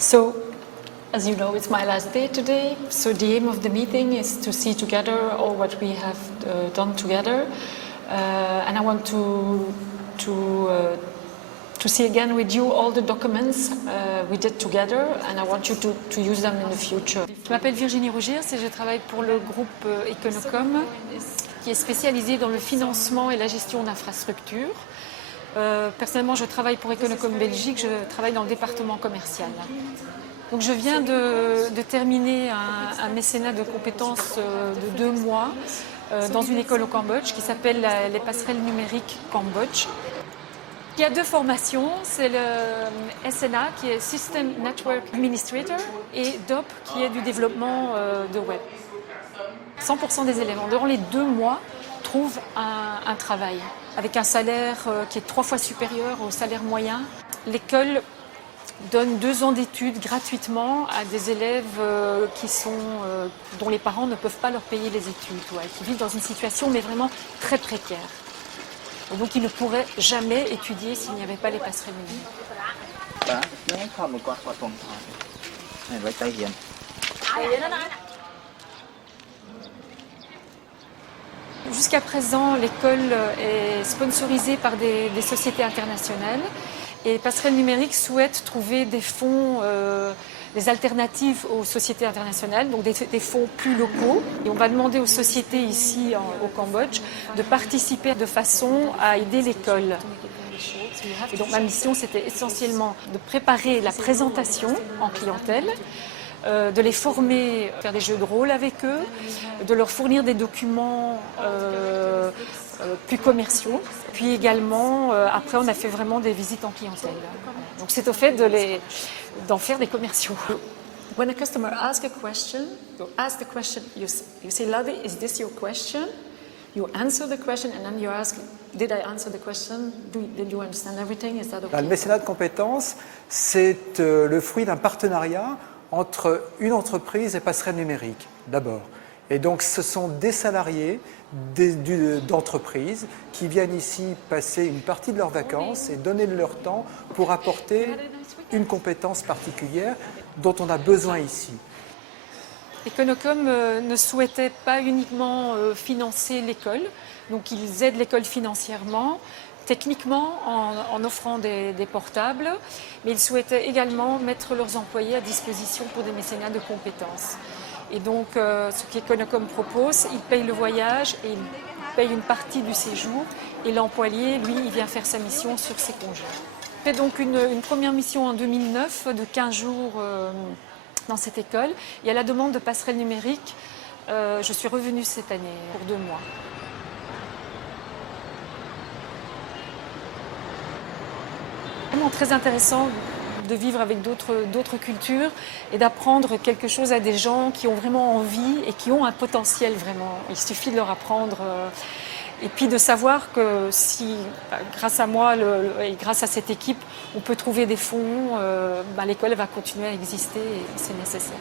So, as you know, it's my last day today. So the aim of the meeting is to see together all what we have done together, and I want to see again with you all the documents we did together, and I want you to use them in the future. Je m'appelle Virginie Rougiers et je travaille pour le groupe Econocom, qui est spécialisé dans le financement et la gestion d'infrastructures. Personnellement, je travaille pour Econocom Belgique, je travaille dans le département commercial. Donc je viens de terminer un mécénat de compétences de 2 mois dans une école au Cambodge qui s'appelle les passerelles numériques Cambodge. Il y a 2 formations, c'est le SNA qui est System Network Administrator et DOP qui est du développement de web. 100% des élèves, durant les 2 mois, trouvent un travail avec un salaire qui est 3 fois supérieur au salaire moyen. L'école donne 2 ans d'études gratuitement à des élèves dont les parents ne peuvent pas leur payer les études, qui vivent dans une situation mais vraiment très précaire. Et donc ils ne pourraient jamais étudier s'il n'y avait pas les passerelles numériques. Jusqu'à présent, l'école est sponsorisée par des sociétés internationales et Passerelles numériques souhaite trouver des fonds, des alternatives aux sociétés internationales, donc des fonds plus locaux. Et on va demander aux sociétés ici au Cambodge de participer de façon à aider l'école. Et donc ma mission, c'était essentiellement de préparer la présentation en clientèle, de les former, faire des jeux de rôle avec eux, de leur fournir des documents plus commerciaux. Puis également, après, on a fait vraiment des visites en clientèle. Donc c'est au fait d'en faire des commerciaux. When a customer asks a question, you ask the question, you say, Ladi, is this your question? You answer the question and then you ask, did I answer the question? Did you understand everything? Is that okay? Le mécénat de compétences, c'est le fruit d'un partenariat entre une entreprise et Passerelles numériques, d'abord. Et donc, ce sont des salariés d'entreprises qui viennent ici passer une partie de leurs vacances et donner de leur temps pour apporter une compétence particulière dont on a besoin ici. Econocom ne souhaitait pas uniquement financer l'école, donc ils aident l'école financièrement, techniquement en offrant des portables, mais ils souhaitaient également mettre leurs employés à disposition pour des mécénats de compétences. Et donc, ce qu'Econocom propose, ils payent le voyage et ils payent une partie du séjour, et l'employé, lui, il vient faire sa mission sur ses congés. J'ai fait donc une première mission en 2009 de 15 jours dans cette école, et à la demande de Passerelles numériques, je suis revenue cette année pour 2 mois. Vraiment très intéressant de vivre avec d'autres cultures et d'apprendre quelque chose à des gens qui ont vraiment envie et qui ont un potentiel vraiment. Il suffit de leur apprendre et puis de savoir que si, grâce à moi et grâce à cette équipe, on peut trouver des fonds, l'école va continuer à exister et c'est nécessaire.